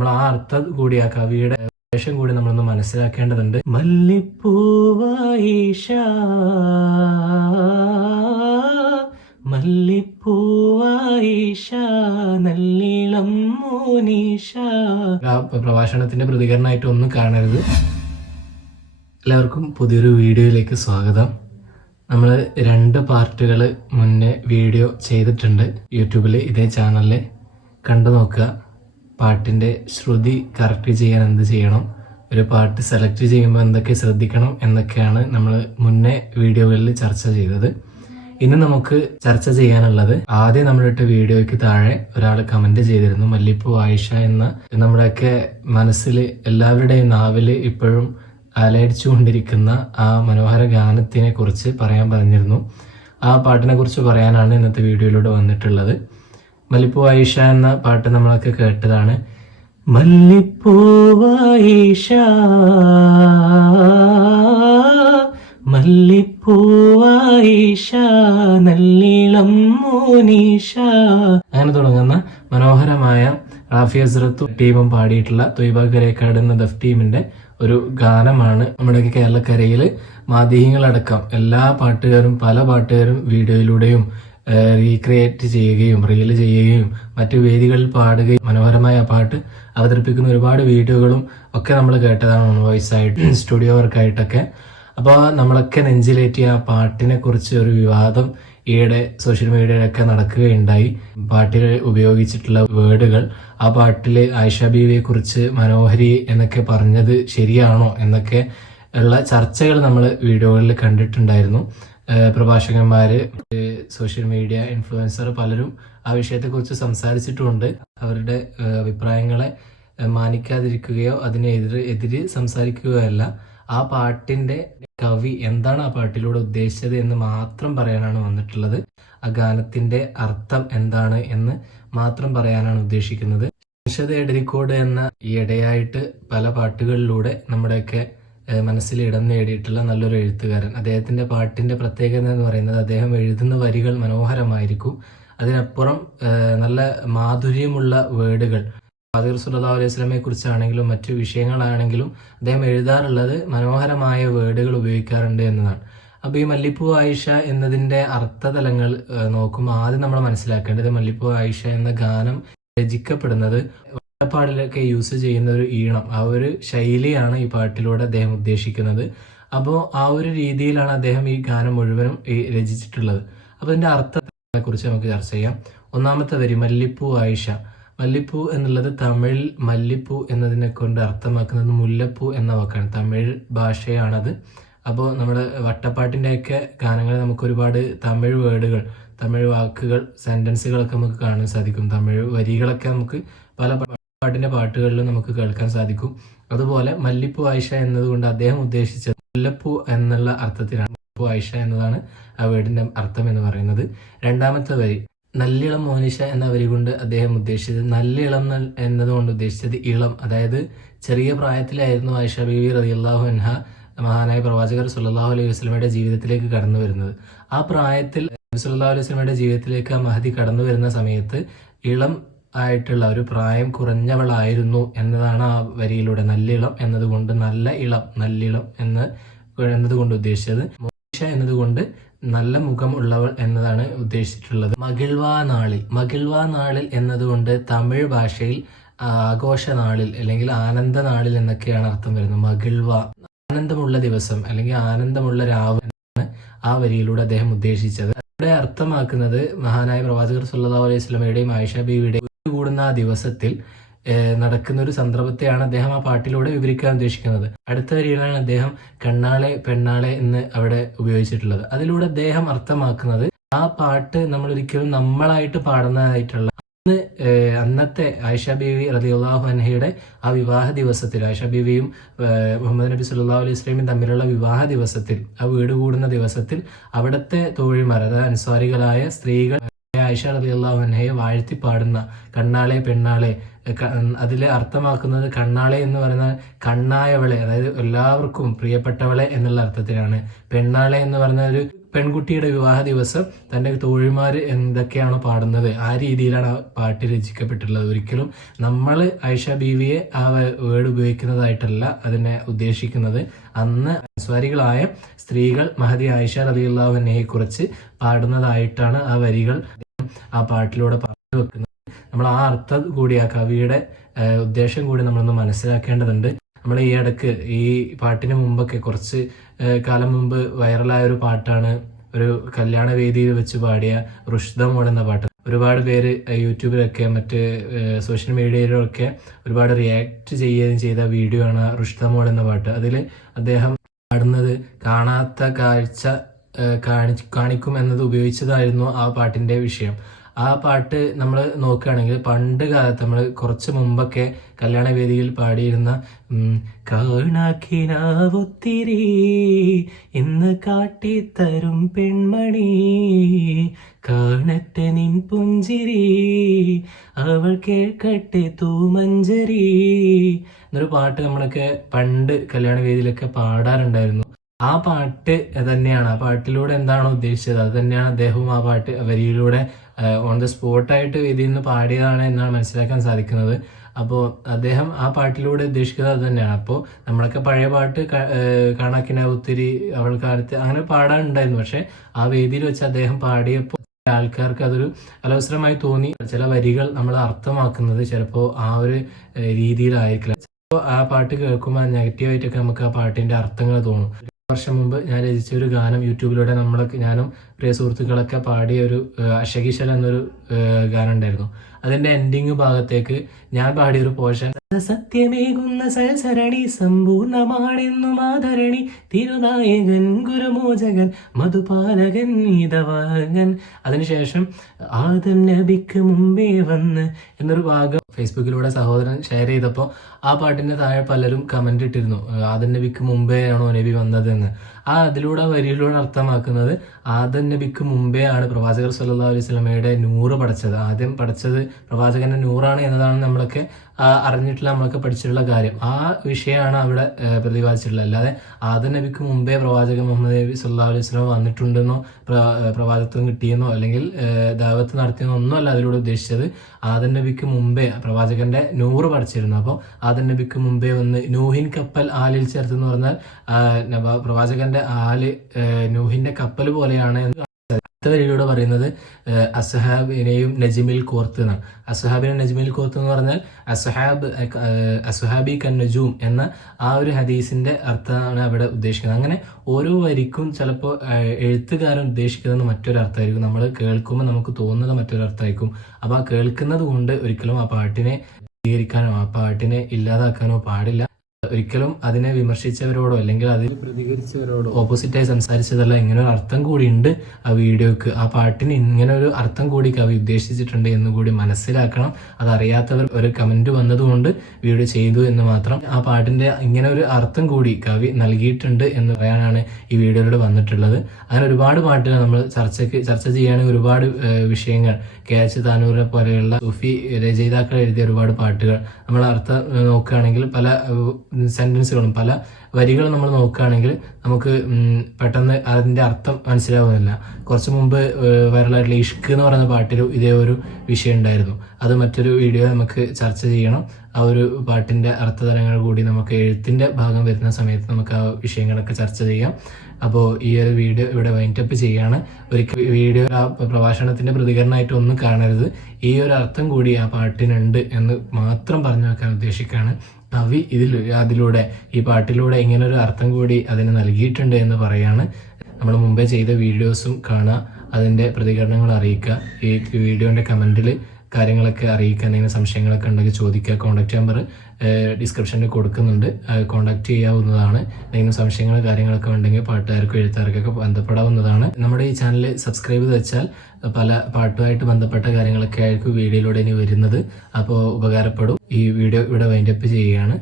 നമ്മൾ ആ അർത്ഥം കൂടി ആ കവിയുടെ വേഷം കൂടി നമ്മളൊന്ന് മനസ്സിലാക്കേണ്ടതുണ്ട്. മല്ലിപ്പൂവായിഷ. മല്ലിപ്പൂവായിഷ നല്ലിളം മോനീഷ. ആ പ്രഭാഷണത്തിന്റെ പ്രതികരണമായിട്ട് ഒന്നും കാണരുത്. എല്ലാവർക്കും പുതിയൊരു വീഡിയോയിലേക്ക് സ്വാഗതം. നമ്മൾ രണ്ട് പാർട്ടുകൾ മുന്നേ വീഡിയോ ചെയ്തിട്ടുണ്ട്. യൂട്യൂബിൽ ഇതേ ചാനലിൽ കണ്ടു നോക്കുക. പാട്ടിന്റെ ശ്രുതി കറക്റ്റ് ചെയ്യാൻ എന്ത് ചെയ്യണം? ഒരു പാട്ട് സെലക്ട് ചെയ്യുമ്പോൾ എന്തൊക്കെ ശ്രദ്ധിക്കണം എന്നൊക്കെയാണ് നമ്മൾ മുന്നേ വീഡിയോകളിൽ ചർച്ച ചെയ്തത്. ഇന്ന് നമുക്ക് ചർച്ച ചെയ്യാനുള്ളത് ആദ്യം നമ്മളിട്ട വീഡിയോയ്ക്ക് താഴെ ഒരാൾ കമന്റ് ചെയ്തിരുന്നു മല്ലിപ്പൂ ആയിഷ എന്ന നമ്മുടെയൊക്കെ മനസ്സിൽ എല്ലാവരുടെയും നാവിൽ ഇപ്പോഴും അലയടിച്ചുകൊണ്ടിരിക്കുന്ന ആ മനോഹര ഗാനത്തിനെ കുറിച്ച് പറയാൻ പറഞ്ഞിരുന്നു. ആ പാട്ടിനെ കുറിച്ച് പറയാനാണ് ഇന്നത്തെ വീഡിയോയിലൂടെ വന്നിട്ടുള്ളത്. മല്ലിപ്പൂ ആയിഷ എന്ന പാട്ട് നമ്മളൊക്കെ കേട്ടതാണ്. മല്ലിപ്പൂവായിഷ മല്ലിപ്പൂവായിഷ നല്ലിളം മോനീഷ. അങ്ങനെ തുടങ്ങുന്ന മനോഹരമായ റാഫി അസ്രത്തു ടീമും പാടിയിട്ടുള്ള തൊയ്ബ കരേക്കാട് എന്ന ദഫ് ടീമിന്റെ ഒരു ഗാനമാണ് നമ്മുടെ കേരളക്കരയിൽ മാധ്യമങ്ങളടക്കം എല്ലാ പാട്ടുകാരും പല പാട്ടുകാരും വീഡിയോയിലൂടെയും റീക്രിയേറ്റ് ചെയ്യുകയും റീൽ ചെയ്യുകയും മറ്റു വേദികളിൽ പാടുകയും മനോഹരമായ പാട്ട് അവതരിപ്പിക്കുന്ന ഒരുപാട് വീഡിയോകളും ഒക്കെ നമ്മൾ കേട്ടതാണ് വോയിസ് ആയിട്ട് സ്റ്റുഡിയോ വർക്കായിട്ടൊക്കെ അപ്പോൾ നമ്മളൊക്കെ നെഞ്ചിലേറ്റിയ ആ പാട്ടിനെ കുറിച്ച് ഒരു വിവാദം ഈയിടെ സോഷ്യൽ മീഡിയയിലൊക്കെ നടക്കുകയുണ്ടായി. പാട്ടിൽ ഉപയോഗിച്ചിട്ടുള്ള വേർഡുകൾ ആ പാട്ടിൽ ആയിഷ ബീവിയെ കുറിച്ച് മനോഹരി എന്നൊക്കെ പറഞ്ഞത് ശരിയാണോ എന്നൊക്കെ ഉള്ള ചർച്ചകൾ നമ്മൾ വീഡിയോകളിൽ കണ്ടിട്ടുണ്ടായിരുന്നു. പ്രഭാഷകന്മാര് സോഷ്യൽ മീഡിയ ഇൻഫ്ലുവൻസർ പലരും ആ വിഷയത്തെക്കുറിച്ച് സംസാരിച്ചിട്ടുമുണ്ട് അവരുടെ അഭിപ്രായങ്ങളെ മാനിക്കാതിരിക്കുകയോ അതിനെതിരെ എതിര് സംസാരിക്കുകയോ അല്ല ആ പാട്ടിന്റെ കവി എന്താണ് ആ പാട്ടിലൂടെ ഉദ്ദേശിച്ചത് എന്ന് മാത്രം പറയാനാണ് വന്നിട്ടുള്ളത്. ആ ഗാനത്തിന്റെ അർത്ഥം എന്താണ് എന്ന് മാത്രം പറയാനാണ് ഉദ്ദേശിക്കുന്നത്. നിഷത് എടരിക്കോട് എന്ന ഈ ഇടയായിട്ട് പല പാട്ടുകളിലൂടെ നമ്മുടെയൊക്കെ മനസ്സിൽ ഇടം നേടിയിട്ടുള്ള നല്ലൊരു എഴുത്തുകാരൻ. അദ്ദേഹത്തിന്റെ പാട്ടിന്റെ പ്രത്യേകത എന്ന് പറയുന്നത് അദ്ദേഹം എഴുതുന്ന വരികൾ മനോഹരമായിരിക്കും. അതിനപ്പുറം നല്ല മാധുര്യമുള്ള വേർഡുകൾ. ഫാദർ സുല്ലാ അലൈഹി സ്വലമെ കുറിച്ചാണെങ്കിലും മറ്റു വിഷയങ്ങളാണെങ്കിലും അദ്ദേഹം എഴുതാറുള്ളത് മനോഹരമായ വേർഡുകൾ ഉപയോഗിക്കാറുണ്ട് എന്നതാണ്. അപ്പോൾ ഈ മല്ലിപ്പൂ ആയിഷ എന്നതിന്റെ അർത്ഥതലങ്ങൾ നോക്കുമ്പോൾ ആദ്യം നമ്മൾ മനസ്സിലാക്കേണ്ടത് മല്ലിപ്പൂ ആയിഷ എന്ന ഗാനം രചിക്കപ്പെടുന്നത് പാടിലൊക്കെ യൂസ് ചെയ്യുന്ന ഒരു ഈണം ആ ഒരു ശൈലിയാണ് ഈ പാട്ടിലൂടെ അദ്ദേഹം ഉദ്ദേശിക്കുന്നത്. അപ്പോൾ ആ ഒരു രീതിയിലാണ് അദ്ദേഹം ഈ ഗാനം മുഴുവനും ഈ രചിച്ചിട്ടുള്ളത്. അപ്പോൾ അതിന്റെ അർത്ഥത്തെ കുറിച്ച് നമുക്ക് ചർച്ച ചെയ്യാം. ഒന്നാമത്തെ വരി മല്ലിപ്പൂ ആയിഷ. മല്ലിപ്പൂ എന്നുള്ളത് തമിഴിൽ മല്ലിപ്പൂ എന്നതിനെ കൊണ്ട് അർത്ഥമാക്കുന്നത് മുല്ലപ്പൂ എന്ന വാക്കാണ്. തമിഴ് ഭാഷയാണത്. അപ്പോൾ നമ്മുടെ വട്ടപ്പാട്ടിന്റെയൊക്കെ ഗാനങ്ങളിൽ നമുക്ക് ഒരുപാട് തമിഴ് വേർഡുകൾ തമിഴ് വാക്കുകൾ സെന്റൻസുകളൊക്കെ നമുക്ക് കാണാൻ സാധിക്കും. തമിഴ് വരികളൊക്കെ നമുക്ക് പല പാട്ടിന്റെ പാട്ടുകളിലും നമുക്ക് കേൾക്കാൻ സാധിക്കും. അതുപോലെ മല്ലിപ്പൂ ആയിഷ എന്നതുകൊണ്ട് അദ്ദേഹം ഉദ്ദേശിച്ചത് മുല്ലപ്പൂ എന്നുള്ള അർത്ഥത്തിലാണ്. മല്ലിപ്പൂ ആയിഷ എന്നതാണ് ആ വേർഡിന്റെ അർത്ഥം എന്ന് പറയുന്നത്. രണ്ടാമത്തെ വരി നല്ലിളം മോനിഷ എന്ന വരി കൊണ്ട് അദ്ദേഹം ഉദ്ദേശിച്ചത് നല്ലിളം എന്നതുകൊണ്ട് ഉദ്ദേശിച്ചത് ഇളം. അതായത് ചെറിയ പ്രായത്തിലായിരുന്നു ആയിഷ ബീവി റതിയല്ലാഹു അൻഹ മഹാനായ പ്രവാചകർ സുല്ലാഹു അലൈഹി വസ്ലമയുടെ ജീവിതത്തിലേക്ക് കടന്നു വരുന്നത്. ആ പ്രായത്തിൽ സുല്ലാഹു അലൈഹി വസ്ലമയുടെ ജീവിതത്തിലേക്ക് ആ മഹതി കടന്നു വരുന്ന സമയത്ത് ഇളം ആയിട്ടുള്ള ഒരു പ്രായം കുറഞ്ഞവളായിരുന്നു എന്നതാണ് ആ വരിയിലൂടെ നല്ലിളം എന്നതുകൊണ്ട് നല്ല ഇളം നല്ലിളം എന്ന് എന്നതുകൊണ്ട് ഉദ്ദേശിച്ചത്. മോശ എന്നതുകൊണ്ട് നല്ല മുഖമുള്ളവൾ എന്നതാണ് ഉദ്ദേശിച്ചിട്ടുള്ളത്. മകിൾവാ നാളിൽ മകിൾവാ നാളിൽ എന്നതുകൊണ്ട് തമിഴ് ഭാഷയിൽ ആഘോഷ നാളിൽ അല്ലെങ്കിൽ ആനന്ദ നാളിൽ എന്നൊക്കെയാണ് അർത്ഥം വരുന്നത്. മകിൾവാ ആനന്ദമുള്ള ദിവസം അല്ലെങ്കിൽ ആനന്ദമുള്ള രാവ് എന്നാണ് ആ വരിയിലൂടെ അദ്ദേഹം ഉദ്ദേശിച്ചത്. അർത്ഥമാക്കുന്നത് മഹാനായ പ്രവാചകർ സല്ലാ അലൈഹി സ്വലമയുടെയും ആയിഷ ബീവിയുടെയും കൂടുന്ന ആ ദിവസത്തിൽ നടക്കുന്ന ഒരു സന്ദർഭത്തെയാണ് അദ്ദേഹം ആ പാട്ടിലൂടെ വിവരിക്കാൻ ഉദ്ദേശിക്കുന്നത്. അടുത്ത വരിയിലാണ് അദ്ദേഹം കണ്ണാളെ പെണ്ണാളെ എന്ന് അവിടെ ഉപയോഗിച്ചിട്ടുള്ളത്. അതിലൂടെ അദ്ദേഹം അർത്ഥമാക്കുന്നത് ആ പാട്ട് നമ്മൾ ഒരിക്കലും നമ്മളായിട്ട് പാടുന്നതായിട്ടുള്ള അന്ന് അന്നത്തെ ആയിഷ ബീവി റലിയുള്ളാഹു അൻഹയുടെ ആ വിവാഹ ദിവസത്തിൽ ആയിഷ ബീവിയും മുഹമ്മദ് നബി സല്ലാ അലൈഹി സ്വലമിയും തമ്മിലുള്ള വിവാഹ ദിവസത്തിൽ ആ വീട് കൂടുന്ന ദിവസത്തിൽ അവിടുത്തെ തോഴിമാർ അതായത് അനുസ്വാരികളായ സ്ത്രീകൾ ആയിഷ റലിയുള്ള അൻഹയെ വാഴ്ത്തി പാടുന്ന കണ്ണാളെ പെണ്ണാളെ അതിലെ അർത്ഥമാക്കുന്നത് കണ്ണാളെ എന്ന് പറയുന്ന കണ്ണായവളെ അതായത് എല്ലാവർക്കും പ്രിയപ്പെട്ടവളെ എന്നുള്ള അർത്ഥത്തിലാണ്. പെണ്ണാളെ എന്ന് പറയുന്ന ഒരു പെൺകുട്ടിയുടെ വിവാഹ ദിവസം തന്റെ തോഴിമാർ എന്തൊക്കെയാണോ പാടുന്നത് ആ രീതിയിലാണ് ആ പാട്ട് രചിക്കപ്പെട്ടിട്ടുള്ളത്. ഒരിക്കലും നമ്മൾ ഐഷ ബീവിയെ ആ വേർഡ് ഉപയോഗിക്കുന്നതായിട്ടല്ല അതിനെ ഉദ്ദേശിക്കുന്നത്. അന്ന് അൻസ്വാരികളായ സ്ത്രീകൾ മഹതി ആയിഷ റലിയുള്ളവനെയെ കുറിച്ച് പാടുന്നതായിട്ടാണ് ആ വരികൾ ആ പാട്ടിലൂടെ പറഞ്ഞു വെക്കുന്നത്. നമ്മൾ ആ അർത്ഥം കൂടി ആ കവിയുടെ ഉദ്ദേശം കൂടി നമ്മളൊന്ന് മനസ്സിലാക്കേണ്ടതുണ്ട്. നമ്മൾ ഈ ഇടയ്ക്ക് ഈ പാട്ടിന് മുമ്പൊക്കെ കുറച്ച് കാലം മുമ്പ് വൈറലായ ഒരു പാട്ടാണ് ഒരു കല്യാണ വേദിയിൽ വെച്ച് പാടിയ റുഷ്ദ എന്ന പാട്ട്. ഒരുപാട് പേര് യൂട്യൂബിലൊക്കെ മറ്റ് സോഷ്യൽ മീഡിയയിലൊക്കെ ഒരുപാട് റിയാക്ട് ചെയ്യുകയും ചെയ്ത വീഡിയോ ആണ് ഋഷ്ദമോൾ എന്ന പാട്ട്. അതിൽ അദ്ദേഹം പാടുന്നത് കാണാത്ത കാഴ്ച കാണി കാണിക്കും എന്നത് ഉപയോഗിച്ചതായിരുന്നു ആ പാട്ടിന്റെ വിഷയം. ആ പാട്ട് നമ്മൾ നോക്കുകയാണെങ്കിൽ പണ്ട് കാലത്ത് നമ്മൾ കുറച്ച് മുമ്പൊക്കെ കല്യാണ വേദിയിൽ പാടിയിരുന്ന കാണാക്കിനാവൊത്തിരി ഇന്ന് കാട്ടിത്തരും പെൺമണി കാണട്ടെ നിൻ പുഞ്ചിരി അവൾ കേൾക്കട്ടെ തൂമഞ്ചരി എന്നൊരു പാട്ട് നമ്മളൊക്കെ പണ്ട് കല്യാണ വേദിയിലൊക്കെ പാടാറുണ്ടായിരുന്നു. ആ പാട്ട് തന്നെയാണ്. ആ പാട്ടിലൂടെ എന്താണ് ഉദ്ദേശിച്ചത്? അത് തന്നെയാണ് അദ്ദേഹവും ആ പാട്ട് വരിയിലൂടെ ഓൺ ദ സ്പോട്ടായിട്ട് വേദിയിൽ നിന്ന് പാടിയതാണ് എന്നാണ് മനസ്സിലാക്കാൻ സാധിക്കുന്നത്. അപ്പോൾ അദ്ദേഹം ആ പാട്ടിലൂടെ ഉദ്ദേശിക്കുന്നത് അത് തന്നെയാണ്. അപ്പോൾ നമ്മളൊക്കെ പഴയ പാട്ട് കാണാക്കിന ഒത്തിരി അവൾ കാലത്ത് അങ്ങനെ പാടാനുണ്ടായിരുന്നു പക്ഷെ ആ വേദിയിൽ വെച്ച് അദ്ദേഹം പാടിയപ്പോൾ ആൾക്കാർക്ക് അതൊരു അലവസരമായി തോന്നി. ചില വരികൾ നമ്മൾ അർത്ഥമാക്കുന്നത് ചിലപ്പോൾ ആ ഒരു രീതിയിലായിരിക്കില്ല. ചിലപ്പോൾ ആ പാട്ട് കേൾക്കുമ്പോൾ നെഗറ്റീവായിട്ടൊക്കെ നമുക്ക് ആ പാട്ടിന്റെ അർത്ഥങ്ങൾ തോന്നും. വർഷം മുമ്പ് ഞാൻ രചിച്ച ഒരു ഗാനം യൂട്യൂബിലൂടെ നമ്മൾക്ക് ഞാനും പ്രിയ സുഹൃത്തുക്കളൊക്കെ പാടിയ ഒരു അശകിശൽ എന്നൊരു ഗാനം ഉണ്ടായിരുന്നു അതിന്റെ എൻഡിങ് ഭാഗത്തേക്ക് ഞാൻ പാടിയ ഒരു പോർഷൻ സത്യമേകുന്ന സരസരണി സമ്പൂർണമാണെന്നു മാധരണി തിരുനായകൻ ഗുരുമോചകൻ മധുപാലകൻ നീതവാകൻ അതിനുശേഷം ആദം നബിക്ക് മുമ്പേ വന്ന് എന്നൊരു ഭാഗം ഫേസ്ബുക്കിലൂടെ സഹോദരൻ ഷെയർ ചെയ്തപ്പോൾ ആ പാട്ടിന്റെ താഴെ പലരും കമന്റ് ഇട്ടിരുന്നു. ആദം നബിക്ക് മുമ്പേ ആണോ നബി വന്നതെന്ന്. ആ അതിലൂടെ വരിയിലൂടെ അർത്ഥമാക്കുന്നത് ആദം നബിക്ക് മുമ്പേ ആണ് പ്രവാചകർ സല്ലല്ലാഹു അലൈഹി സ്വലമയുടെ നൂറ് പഠിച്ചത് ആദ്യം പഠിച്ചത് പ്രവാചകന്റെ നൂറാണ് എന്നതാണ് നമ്മളൊക്കെ നമ്മൾക്ക് നമ്മളൊക്കെ പഠിച്ചിട്ടുള്ള കാര്യം. ആ വിഷയമാണ് അവിടെ പ്രതിപാദിച്ചിട്ടുള്ളത്. അല്ലാതെ ആദ്യ നബിക്ക് മുമ്പേ പ്രവാചകൻ മുഹമ്മദ് നബി സല്ലാ അലൈഹി സ്വലം വന്നിട്ടുണ്ടെന്നോ പ്രവാചകത്വം കിട്ടിയെന്നോ അല്ലെങ്കിൽ ദാവത്ത് നടത്തിയെന്നോ ഒന്നുമല്ല അതിലൂടെ ഉദ്ദേശിച്ചത്. ആദ്യ നബിക്ക് മുമ്പേ പ്രവാചകന്റെ നൂറ് പഠിച്ചിരുന്നു. അപ്പോൾ ആദ്യ നബിക്ക് മുമ്പേ വന്ന് നൂഹിൻ കപ്പൽ ആലിൽ ചേർത്ത് എന്ന് പറഞ്ഞാൽ പ്രവാചകന്റെ ആൽ നൂഹിന്റെ കപ്പൽ പോലെയാണ് വരിയിലൂടെ പറയുന്നത് അസഹാബിനെയും നജിമിൽ കോർത്ത് എന്നാണ്. അസഹാബിനെ നജ്മിൽ കോർത്ത് എന്ന് പറഞ്ഞാൽ അസഹാബ് അസഹാബി കൻ നജൂം എന്ന ആ ഒരു ഹദീസിന്റെ അർത്ഥമാണ് അവിടെ ഉദ്ദേശിക്കുന്നത്. അങ്ങനെ ഓരോ വരിക്കും ചിലപ്പോൾ എഴുത്തുകാരൻ ഉദ്ദേശിക്കുന്നത് മറ്റൊരു അർത്ഥമായിരിക്കും നമ്മൾ കേൾക്കുമ്പോൾ നമുക്ക് തോന്നുന്നത് മറ്റൊരു അർത്ഥമായിരിക്കും അപ്പോൾ ആ കേൾക്കുന്നത് കൊണ്ട് ഒരിക്കലും ആ പാട്ടിനെ സ്വീകരിക്കാനോ ആ പാട്ടിനെ ഇല്ലാതാക്കാനോ പാടില്ല. ഒരിക്കലും അതിനെ വിമർശിച്ചവരോടോ അല്ലെങ്കിൽ അതിൽ പ്രതികരിച്ചവരോടോ ഓപ്പോസിറ്റായി സംസാരിച്ചതല്ല. ഇങ്ങനെ ഒരു അർത്ഥം കൂടി ഉണ്ട് ആ വീഡിയോക്ക്. ആ പാട്ടിന് ഇങ്ങനെ ഒരു അർത്ഥം കൂടി കവി ഉദ്ദേശിച്ചിട്ടുണ്ട് എന്ന് കൂടി മനസ്സിലാക്കണം. അതറിയാത്തവർ ഒരു കമന്റ് വന്നതുകൊണ്ട് വീഡിയോ ചെയ്തു എന്ന് മാത്രം. ആ പാട്ടിന്റെ ഇങ്ങനെ ഒരു അർത്ഥം കൂടി കവി നൽകിയിട്ടുണ്ട് എന്ന് പറയാനാണ് ഈ വീഡിയോയിലൂടെ വന്നിട്ടുള്ളത്. അങ്ങനെ ഒരുപാട് പാട്ടുകൾ നമ്മൾ ചർച്ചയ്ക്ക് ചർച്ച ചെയ്യുകയാണെങ്കിൽ ഒരുപാട് വിഷയങ്ങൾ. കെ എച്ച് താനൂരെ പോലെയുള്ള സുഫി രചയിതാക്കൾ എഴുതിയ ഒരുപാട് പാട്ടുകൾ. നമ്മൾ അർത്ഥം നോക്കുകയാണെങ്കിൽ പല സെന്റൻസുകളും പല വരികൾ നമ്മൾ നോക്കുകയാണെങ്കിൽ നമുക്ക് പെട്ടെന്ന് അതിന്റെ അർത്ഥം മനസ്സിലാവുന്നില്ല. കുറച്ച് മുമ്പ് വൈറലായിട്ടുള്ള ഇഷ്ക് എന്ന് പറയുന്ന പാട്ടിൽ ഇതേ ഒരു വിഷയം ഉണ്ടായിരുന്നു. അത് മറ്റൊരു വീഡിയോ നമുക്ക് ചർച്ച ചെയ്യണം. ആ ഒരു പാട്ടിന്റെ അർത്ഥതലങ്ങൾ കൂടി നമുക്ക് എഴുത്തിന്റെ ഭാഗം വരുന്ന സമയത്ത് നമുക്ക് ആ വിഷയങ്ങളൊക്കെ ചർച്ച ചെയ്യാം. അപ്പോൾ ഈ ഒരു വീഡിയോ ഇവിടെ വൈൻഡപ്പ് ചെയ്യാണ്. ഒരിക്കൽ വീഡിയോ ആ പ്രഭാഷണത്തിന്റെ പ്രതികരണമായിട്ട് ഒന്നും കാണരുത്. ഈ ഒരു അർത്ഥം കൂടി ആ പാട്ടിനുണ്ട് എന്ന് മാത്രം പറഞ്ഞു വെക്കാൻ ഉദ്ദേശിക്കുകയാണ്. കവി ഇതിൽ അതിലൂടെ ഈ പാട്ടിലൂടെ ഇങ്ങനെ ഒരു അർത്ഥം കൂടി അതിന് നൽകിയിട്ടുണ്ട് എന്ന് പറയാണ്. നമ്മൾ മുമ്പേ ചെയ്ത വീഡിയോസും കാണുക അതിന്റെ പ്രതികരണങ്ങൾ അറിയിക്കുക ഈ വീഡിയോന്റെ കമന്റിൽ കാര്യങ്ങളൊക്കെ അറിയിക്കാൻ എന്തെങ്കിലും സംശയങ്ങളൊക്കെ ഉണ്ടെങ്കിൽ ചോദിക്കുക. കോൺടാക്ട് നമ്പർ ഡിസ്ക്രിപ്ഷനിൽ കൊടുക്കുന്നുണ്ട്. കോൺടാക്ട് ചെയ്യാവുന്നതാണ്. എന്തെങ്കിലും സംശയങ്ങൾ കാര്യങ്ങളൊക്കെ ഉണ്ടെങ്കിൽ പാട്ടുകാർക്കും എഴുത്തുകാർക്കൊക്കെ ബന്ധപ്പെടാവുന്നതാണ്. നമ്മുടെ ഈ ചാനൽ സബ്സ്ക്രൈബ് ചെയ്ത് വെച്ചാൽ പല പാട്ടുമായിട്ട് ബന്ധപ്പെട്ട കാര്യങ്ങളൊക്കെ ആയിരിക്കും വീഡിയോയിലൂടെ ഇനി വരുന്നത്. അപ്പോൾ ഉപകാരപ്പെടും. ഈ വീഡിയോ ഇവിടെ വൈൻഡപ്പ് ചെയ്യുകയാണ്.